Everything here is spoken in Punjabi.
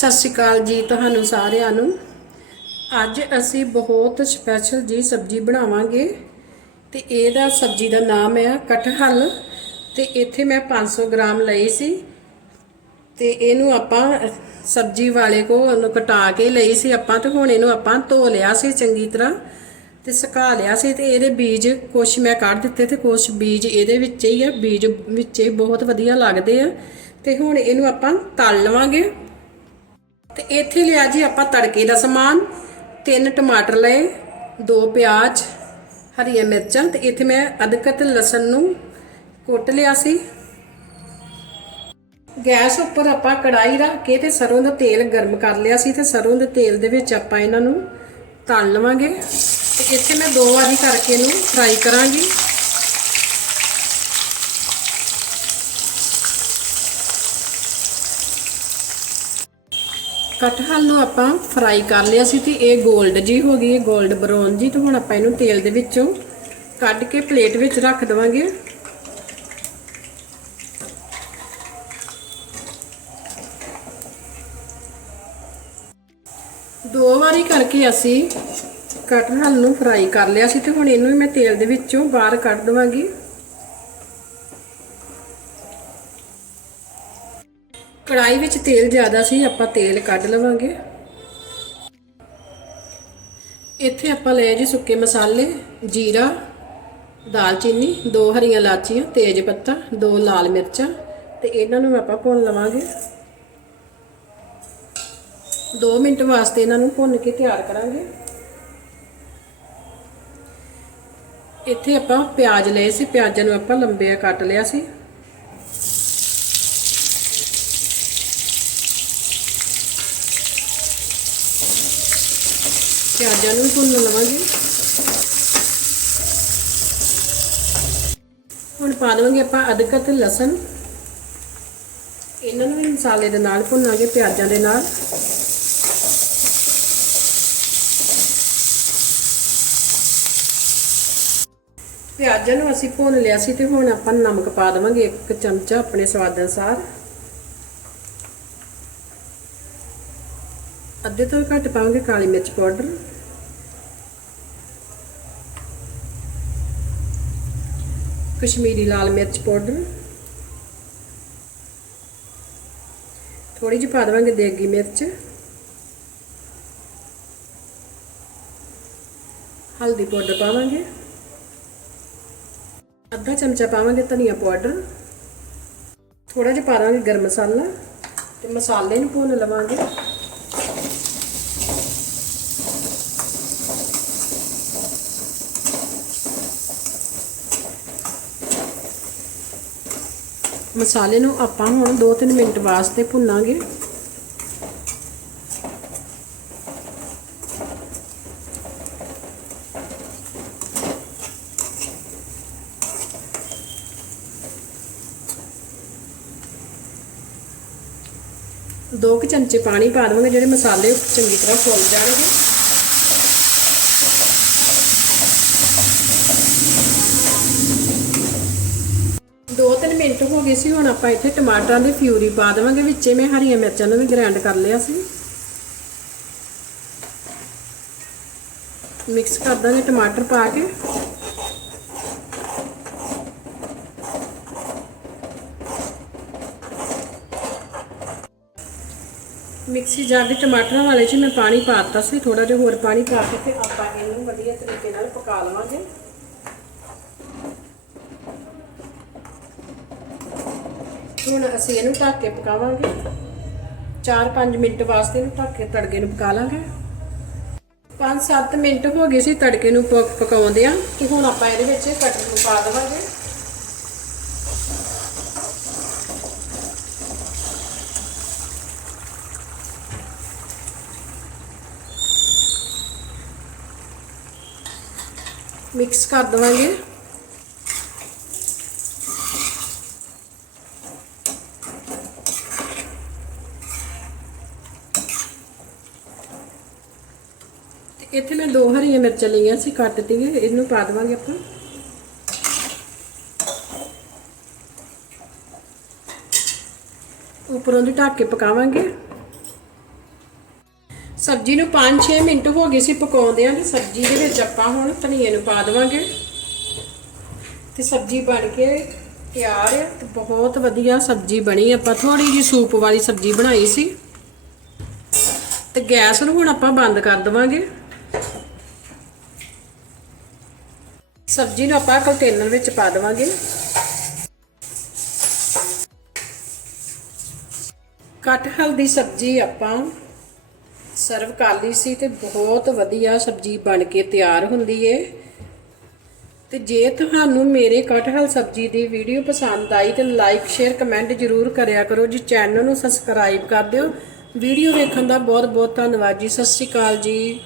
ਸਤਿ ਸ਼੍ਰੀ ਅਕਾਲ ਜੀ ਤੁਹਾਨੂੰ ਸਾਰਿਆਂ ਨੂੰ। ਅੱਜ ਅਸੀਂ ਬਹੁਤ ਸਪੈਸ਼ਲ ਜੀ ਸਬਜ਼ੀ ਬਣਾਵਾਂਗੇ ਤੇ ਇਹਦਾ ਸਬਜ਼ੀ ਦਾ ਨਾਮ ਹੈ ਕਟਹਲ ਤੇ ਇੱਥੇ ਮੈਂ 500 ਗ੍ਰਾਮ ਲਈ ਸੀ ਤੇ ਇਹਨੂੰ ਆਪਾਂ ਸਬਜ਼ੀ ਵਾਲੇ ਕੋ ਉਹਨੂੰ ਕਟਾ ਕੇ ਲਈ ਸੀ ਆਪਾਂ ਤੇ ਹੁਣ ਇਹਨੂੰ ਆਪਾਂ ਧੋ ਲਿਆ ਸੀ ਚੰਗੀ ਤਰ੍ਹਾਂ ਤੇ ਸੁਕਾ ਲਿਆ ਸੀ ਤੇ ਇਹਦੇ ਬੀਜ ਕੁਛ ਮੈਂ ਕੱਢ ਦਿੱਤੇ ਤੇ ਕੁਛ ਬੀਜ ਇਹਦੇ ਵਿੱਚ ਹੀ ਆ, ਬੀਜ ਵਿੱਚ ਬਹੁਤ ਵਧੀਆ ਲੱਗਦੇ ਆ ਤੇ ਹੁਣ ਇਹਨੂੰ ਆਪਾਂ ਤਲ ਲਵਾਂਗੇ। ਤੇ ਇੱਥੇ ਲਿਆ ਜੀ ਆਪਾਂ ਤੜਕੇ ਦਾ ਸਮਾਨ। ਤਿੰਨ ਟਮਾਟਰ ਲਏ, ਦੋ ਪਿਆਜ਼, ਹਰੀਆਂ ਮਿਰਚਾਂ ਤੇ ਇੱਥੇ ਮੈਂ ਅਦਕਤ ਲਸਣ ਨੂੰ ਕੁੱਟ ਲਿਆ ਸੀ। ਗੈਸ ਉੱਪਰ ਆਪਾਂ ਕੜਾਈ ਰੱਖ ਕੇ ਤੇ ਸਰੋਂ ਦਾ ਤੇਲ ਗਰਮ ਕਰ ਲਿਆ ਸੀ ਤੇ ਸਰੋਂ ਦੇ ਤੇਲ ਦੇ ਵਿੱਚ ਆਪਾਂ ਇਹਨਾਂ ਨੂੰ ਤਲ ਲਵਾਂਗੇ। ਤੇ ਇੱਥੇ ਮੈਂ ਦੋ ਵਾਰੀ ਕਰਕੇ ਇਹਨੂੰ ਫਰਾਈ ਕਰਾਂਗੀ। ਕਟਹਲ ਨੂੰ ਆਪਾਂ ਫਰਾਈ ਕਰ ਲਿਆ ਸੀ ਤੇ ਇਹ 골ਡ ਜੀ ਹੋ ਗਈ ਹੈ 골ਡ ਬਰਾਊਨ ਜੀ, ਤੇ ਹੁਣ ਆਪਾਂ ਇਹਨੂੰ ਤੇਲ ਦੇ ਵਿੱਚੋਂ ਕੱਢ ਕੇ ਪਲੇਟ ਵਿੱਚ ਰੱਖ ਦਵਾਂਗੇ। ਦੋ ਵਾਰੀ ਕਰਕੇ ਅਸੀਂ ਕਟਹਲ ਨੂੰ ਫਰਾਈ ਕਰ ਲਿਆ ਸੀ ਤੇ ਹੁਣ ਇਹਨੂੰ ਮੈਂ ਤੇਲ ਦੇ ਵਿੱਚੋਂ ਬਾਹਰ ਕੱਢ ਦਵਾਂਗੀ। ਕੜਾਈ ਵਿੱਚ ਤੇਲ ਜ਼ਿਆਦਾ ਸੀ, ਆਪਾਂ ਤੇਲ ਕੱਢ ਲਵਾਂਗੇ। ਇੱਥੇ ਆਪਾਂ ਲਏ ਜੀ ਸੁੱਕੇ ਮਸਾਲੇ, ਜੀਰਾ, ਦਾਲਚੀਨੀ, ਦੋ ਹਰੀਆਂ ਇਲਾਚੀਆਂ, ਤੇਜ ਪੱਤਾ, ਦੋ ਲਾਲ ਮਿਰਚਾਂ ਤੇ ਇਹਨਾਂ ਨੂੰ ਆਪਾਂ ਭੁੰਨ ਲਵਾਂਗੇ। 2 ਮਿੰਟ ਵਾਸਤੇ ਇਹਨਾਂ ਨੂੰ ਭੁੰਨ ਕੇ ਤਿਆਰ ਕਰਾਂਗੇ। ਇੱਥੇ ਆਪਾਂ ਪਿਆਜ਼ ਲਏ ਸੀ, ਪਿਆਜ਼ਾਂ ਨੂੰ ਆਪਾਂ ਲੰਬੇ ਕੱਟ ਲਿਆ ਸੀ। ਪਿਆਜ਼ਾਂ ਨੂੰ ਭੁੰਨ ਲਵਾਂਗੇ। ਹੁਣ ਪਾ ਦੇਵਾਂਗੇ ਆਪਾਂ ਅਦਰਕ ਤੇ ਲਸਣ। ਇਹਨਾਂ ਨੂੰ ਵੀ ਮਸਾਲੇ ਦੇ ਨਾਲ ਭੁੰਨਾਂਗੇ, ਪਿਆਜ਼ਾਂ ਦੇ ਨਾਲ। ਪਿਆਜ਼ਾਂ ਨੂੰ ਅਸੀਂ ਭੁੰਨ ਲਿਆ ਸੀ ਤੇ ਹੁਣ ਆਪਾਂ ਨਮਕ ਪਾ ਦੇਵਾਂਗੇ ਇੱਕ ਚਮਚਾ ਆਪਣੇ ਸਵਾਦ ਅਨੁਸਾਰ। ਅੱਧੇ ਤੋਂ ਘੱਟ ਪਾਵਾਂਗੇ ਕਾਲੀ ਮਿਰਚ ਪਾਊਡਰ। ਕਸ਼ਮੀਰੀ ਲਾਲ ਮਿਰਚ ਪਾਊਡਰ। ਥੋੜੀ ਜਿਹੀ ਪਾ ਦੇਵਾਂਗੇ ਦੇਗੀ ਮਿਰਚ। ਹਲਦੀ ਪਾਊਡਰ ਪਾਵਾਂਗੇ। ਅੱਧਾ ਚਮਚਾ ਪਾਵਾਂਗੇ ਧਨੀਆ ਪਾਊਡਰ। ਥੋੜਾ ਜਿਹਾ ਪਾ ਦਾਂਗੇ ਗਰਮ ਮਸਾਲਾ ਤੇ ਮਸਾਲੇ ਨੂੰ ਭੁੰਨ ਲਵਾਂਗੇ। ਮਸਾਲੇ ਨੂੰ ਆਪਾਂ ਹੁਣ 2-3 ਮਿੰਟ ਵਾਸਤੇ ਭੁੰਨਾਂਗੇ। ਦੋ ਕੁ ਚਮਚੇ ਪਾਣੀ ਪਾ ਦਵਾਂਗੇ, ਜਿਹੜੇ ਮਸਾਲੇ ਚੰਗੀ ਤਰ੍ਹਾਂ ਫੁੱਲ ਜਾਣਗੇ ਦੋ ਤਿੰਨ ਮਿੰਟ ਹੋ ਗਏ ਸੀ, ਹੁਣ ਆਪਾਂ ਇੱਥੇ ਟਮਾਟਰਾਂ ਦੀ ਫਿਊਰੀ ਪਾ ਦੇਵਾਂਗੇ, ਵਿੱਚੇ ਮੈਂ ਹਰੀਆਂ ਮਿਰਚਾਂ ਨੂੰ ਵੀ ਗ੍ਰਾਈਂਡ ਕਰ ਲਿਆ ਸੀ। ਮਿਕਸ ਕਰ ਦਾਂਗੇ ਟਮਾਟਰ ਪਾ ਕੇ। ਮਿਕਸੀ ਜਾਰ ਟਮਾਟਰਾਂ ਵਾਲੇ 'ਚ ਮੈਂ ਪਾਣੀ ਪਾਤਾ ਸੀ ਥੋੜਾ ਜਿਹਾ ਹੋਰ ਪਾਣੀ ਪਾ ਕੇ ਤੇ ਆਪਾਂ ਇਹਨੂੰ ਵਧੀਆ ਤਰੀਕੇ ਨਾਲ ਪਕਾ ਲਵਾਂਗੇ। ਹੁਣ ਅਸੀਂ ਇਹਨੂੰ ਢੱਕ ਕੇ ਪਕਾਵਾਂਗੇ। 4-5 ਮਿੰਟ ਵਾਸਤੇ ਇਹਨੂੰ ਢੱਕ ਕੇ ਤੜਕੇ ਨੂੰ ਪਕਾ ਲਾਂਗੇ। 5-7 ਮਿੰਟ ਹੋ ਗਏ ਸੀ ਤੜਕੇ ਨੂੰ ਪਕਾਉਂਦੇ ਆ ਤੇ ਹੁਣ ਆਪਾਂ ਇਹਦੇ ਵਿੱਚ ਕਟਰ ਨੂੰ ਪਾ ਦੇਵਾਂਗੇ। ਮਿਕਸ ਕਰ ਦਵਾਂਗੇ। ਇੱਥੇ ਮੈਂ ਦੋ ਹਰੀਆਂ ਮਿਰਚਾਂ ਲਈਆਂ ਸੀ, ਕੱਟ ਤੀਏ ਇਹਨੂੰ ਪਾ ਦੇਵਾਂਗੇ ਆਪਾਂ। ਉੱਪਰੋਂ ਦੀ ਢੱਕ ਕੇ ਪਕਾਵਾਂਗੇ। ਸਬਜ਼ੀ ਨੂੰ 5-6 ਮਿੰਟ ਹੋ ਗਏ ਸੀ ਪਕਾਉਂਦਿਆਂ ਤੇ ਸਬਜ਼ੀ ਦੇ ਵਿੱਚ ਆਪਾਂ ਹੁਣ ਧਨੀਏ ਨੂੰ ਪਾ ਦੇਵਾਂਗੇ। ਤੇ ਸਬਜ਼ੀ ਬਣ ਕੇ ਤਿਆਰ ਹੈ, ਤੇ ਬਹੁਤ ਵਧੀਆ ਸਬਜ਼ੀ ਬਣੀ। ਆਪਾਂ ਥੋੜੀ ਜੀ ਸੂਪ ਵਾਲੀ ਸਬਜ਼ੀ ਬਣਾਈ ਸੀ। ਤੇ ਗੈਸ ਨੂੰ ਹੁਣ ਆਪਾਂ ਬੰਦ ਕਰ ਦੇਵਾਂਗੇ। ਸਬਜ਼ੀ ਨੂੰ ਆਪਾਂ ਕੰਟੇਨਰ ਵਿੱਚ ਪਾ ਦੇਵਾਂਗੇ। ਕਟਹਲ ਦੀ ਸਬਜ਼ੀ ਆਪਾਂ ਸਰਵ ਕਰ ਲਈ ਸੀ ਤੇ ਬਹੁਤ ਵਧੀਆ ਸਬਜ਼ੀ ਬਣ ਕੇ ਤਿਆਰ ਹੁੰਦੀ ਏ। ਤੇ ਜੇ ਤੁਹਾਨੂੰ ਮੇਰੇ ਕਟਹਲ ਸਬਜ਼ੀ ਦੀ ਵੀਡੀਓ ਪਸੰਦ ਆਈ ਤੇ ਲਾਈਕ ਸ਼ੇਅਰ ਕਮੈਂਟ ਜਰੂਰ ਕਰਿਆ ਕਰੋ। ਜੀ ਚੈਨਲ ਨੂੰ ਸਬਸਕ੍ਰਾਈਬ ਕਰ ਦਿਓ। ਵੀਡੀਓ ਵੇਖਣ ਦਾ ਬਹੁਤ ਬਹੁਤ ਧੰਨਵਾਦ ਜੀ। ਸਤਿ ਸ਼੍ਰੀ ਅਕਾਲ ਜੀ।